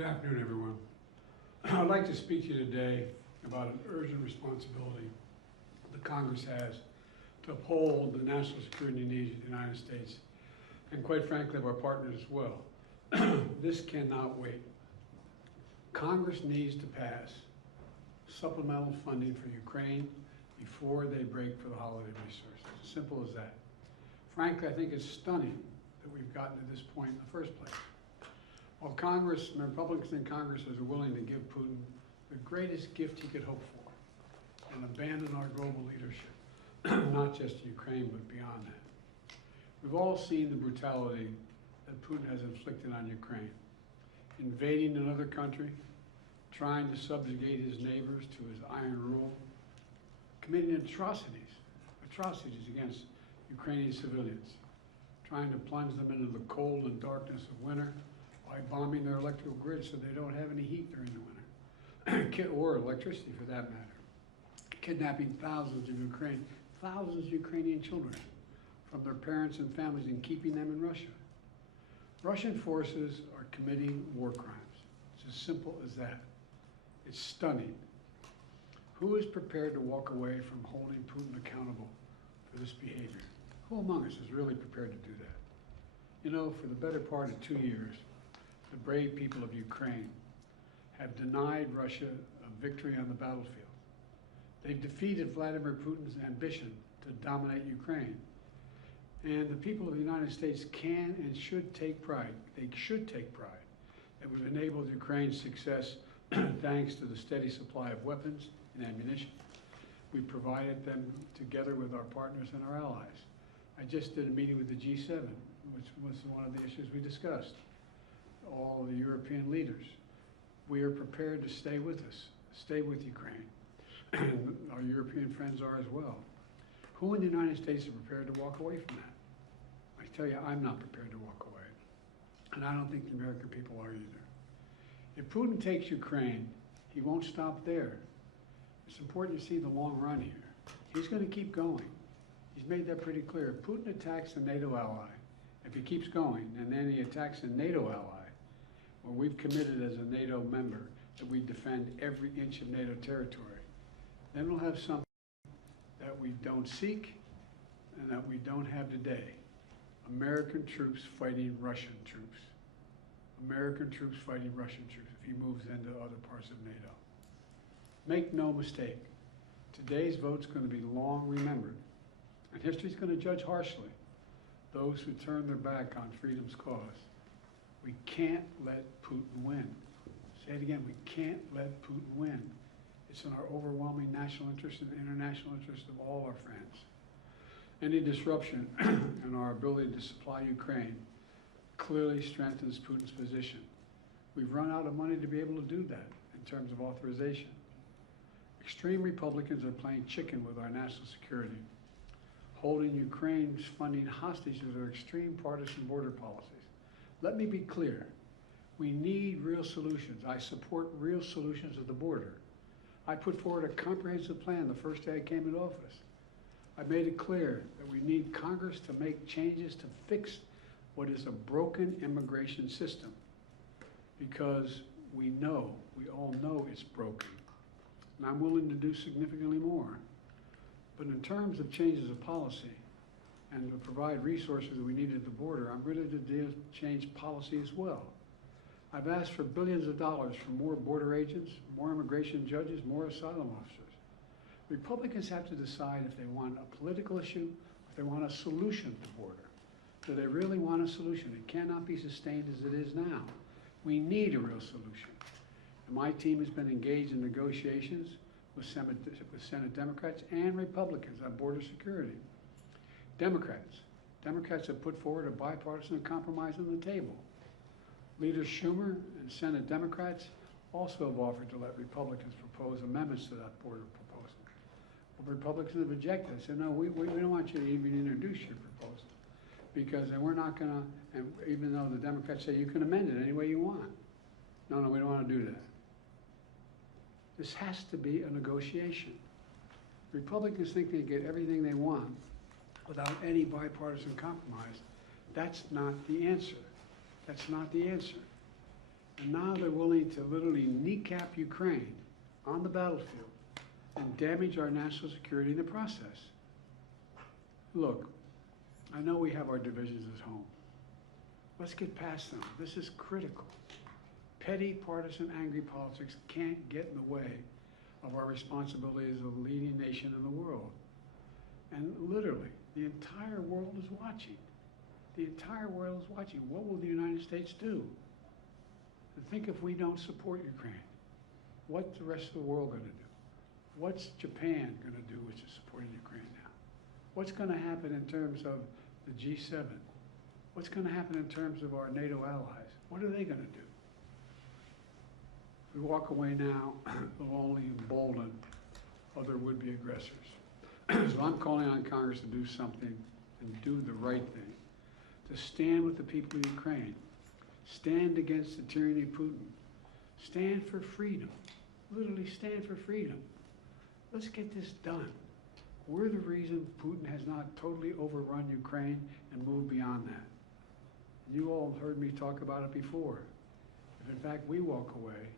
Good afternoon, everyone. I'd like to speak to you today about an urgent responsibility the Congress has to uphold the national security needs of the United States and, quite frankly, of our partners as well. This cannot wait. Congress needs to pass supplemental funding for Ukraine before they break for the holiday resources. As simple as that. Frankly, I think it's stunning that we've gotten to this point in the first place. While Congress, Republicans in Congress are willing to give Putin the greatest gift he could hope for and abandon our global leadership, not just Ukraine, but beyond that. We've all seen the brutality that Putin has inflicted on Ukraine, invading another country, trying to subjugate his neighbors to his iron rule, committing atrocities against Ukrainian civilians, trying to plunge them into the cold and darkness of winter by bombing their electrical grid so they don't have any heat during the winter, or electricity for that matter, kidnapping thousands of Ukrainian children from their parents and families and keeping them in Russia. Russian forces are committing war crimes. It's as simple as that. It's stunning. Who is prepared to walk away from holding Putin accountable for this behavior? Who among us is really prepared to do that? You know, for the better part of 2 years, the brave people of Ukraine have denied Russia a victory on the battlefield. They've defeated Vladimir Putin's ambition to dominate Ukraine. And the people of the United States can and should take pride. They should take pride that we've enabled Ukraine's success thanks to the steady supply of weapons and ammunition we provided them together with our partners and our allies. I just did a meeting with the G7, which was one of the issues we discussed. All the European leaders. We are prepared to stay with us, stay with Ukraine. And our European friends are as well. Who in the United States are prepared to walk away from that? I tell you, I'm not prepared to walk away. And I don't think the American people are either. If Putin takes Ukraine, he won't stop there. It's important to see the long run here. He's going to keep going. He's made that pretty clear. If Putin attacks a NATO ally, if he keeps going, and then he attacks a NATO ally, where we've committed as a NATO member that we defend every inch of NATO territory, then we'll have something that we don't seek and that we don't have today. American troops fighting Russian troops. American troops fighting Russian troops if he moves into other parts of NATO. Make no mistake, today's vote's going to be long remembered, and history's going to judge harshly those who turn their back on freedom's cause. We can't let Putin win. Say it again, we can't let Putin win. It's in our overwhelming national interest and international interest of all our friends. Any disruption in our ability to supply Ukraine clearly strengthens Putin's position. We've run out of money to be able to do that in terms of authorization. Extreme Republicans are playing chicken with our national security, holding Ukraine's funding hostage to their extreme partisan border policies. Let me be clear. We need real solutions. I support real solutions at the border. I put forward a comprehensive plan the first day I came into office. I made it clear that we need Congress to make changes to fix what is a broken immigration system, because we all know it's broken. And I'm willing to do significantly more. But in terms of changes of policy, and to provide resources that we need at the border, I'm ready to change policy as well. I've asked for billions of dollars for more border agents, more immigration judges, more asylum officers. Republicans have to decide if they want a political issue, if they want a solution at the border. Do they really want a solution? It cannot be sustained as it is now. We need a real solution. And my team has been engaged in negotiations with Senate Democrats and Republicans on border security. Democrats have put forward a bipartisan compromise on the table. Leaders Schumer and Senate Democrats also have offered to let Republicans propose amendments to that border proposal. But Republicans have rejected it. Said, no, we don't want you to even introduce your proposal, because then we're not going to, and even though the Democrats say you can amend it any way you want. No, we don't want to do that. This has to be a negotiation. Republicans think they get everything they want without any bipartisan compromise. That's not the answer. That's not the answer. And now they're willing to literally kneecap Ukraine on the battlefield and damage our national security in the process. Look, I know we have our divisions at home. Let's get past them. This is critical. Petty, partisan, angry politics can't get in the way of our responsibility as a leading nation in the world. And literally, the entire world is watching. The entire world is watching. What will the United States do? And think if we don't support Ukraine, what's the rest of the world going to do? What's Japan going to do, which is supporting Ukraine now? What's going to happen in terms of the G7? What's going to happen in terms of our NATO allies? What are they going to do? We walk away now, will only embolden other would-be aggressors. So I'm calling on Congress to do something and do the right thing, to stand with the people of Ukraine, stand against the tyranny of Putin, stand for freedom, literally stand for freedom. Let's get this done. We're the reason Putin has not totally overrun Ukraine and moved beyond that. You all heard me talk about it before. If in fact we walk away,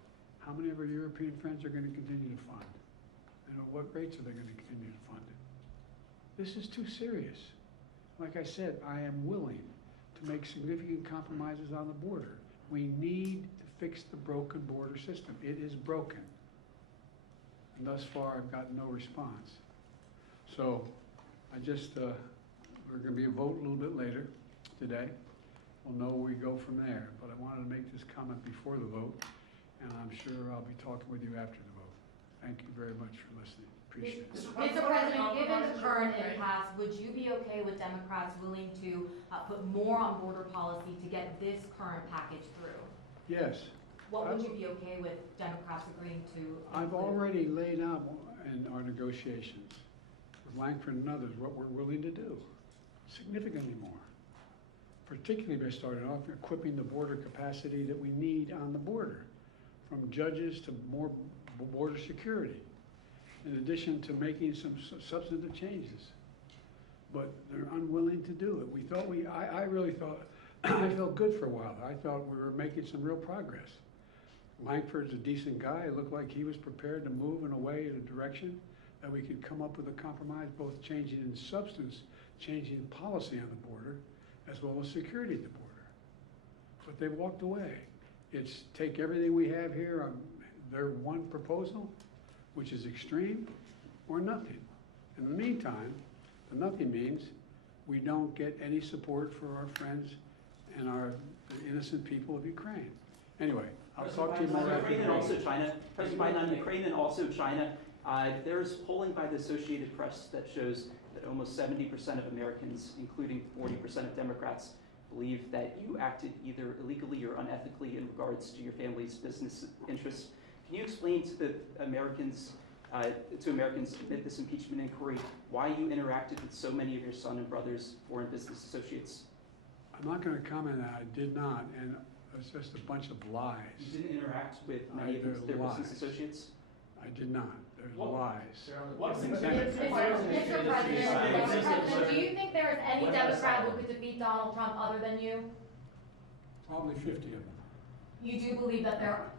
how many of our European friends are going to continue to fund? And at what rates are they going to continue to fund it? This is too serious. Like I said, I am willing to make significant compromises on the border. We need to fix the broken border system. It is broken. And thus far, I've gotten no response. So I just, we're going to be a vote a little bit later today. We'll know where we go from there. But I wanted to make this comment before the vote, and I'm sure I'll be talking with you after the vote. Thank you very much for listening. Appreciate it. Mr. President, given the current impasse, would you be okay with Democrats willing to put more on border policy to get this current package through? Yes. What would you be okay with Democrats agreeing to include? I've already laid out in our negotiations with Langford and others what we're willing to do, significantly more, particularly by starting off equipping the border capacity that we need on the border, from judges to more border security, in addition to making some substantive changes. But they're unwilling to do it. We thought I really thought, I felt good for a while. I thought we were making some real progress. Langford's a decent guy. It looked like he was prepared to move in a way, in a direction that we could come up with a compromise, both changing in substance, changing policy on the border, as well as security at the border. But they walked away. It's take everything we have here on their one proposal, which is extreme, or nothing. In the meantime, the nothing means we don't get any support for our friends and the innocent people of Ukraine. Anyway, I'll talk to you more after. Ukraine and also China. President Biden, on Ukraine and also China, there's polling by the Associated Press that shows that almost 70% of Americans, including 40% of Democrats, believe that you acted either illegally or unethically in regards to your family's business interests. Can you explain to the Americans, amid this impeachment inquiry, why you interacted with so many of your son and brother's foreign business associates? I'm not going to comment on that. I did not, and it's just a bunch of lies. You didn't interact with many of their business associates? I did not. There's lies. Mr. President, do you think there is any Democrat who could defeat Donald Trump other than you? Probably 50 of them. You do believe that there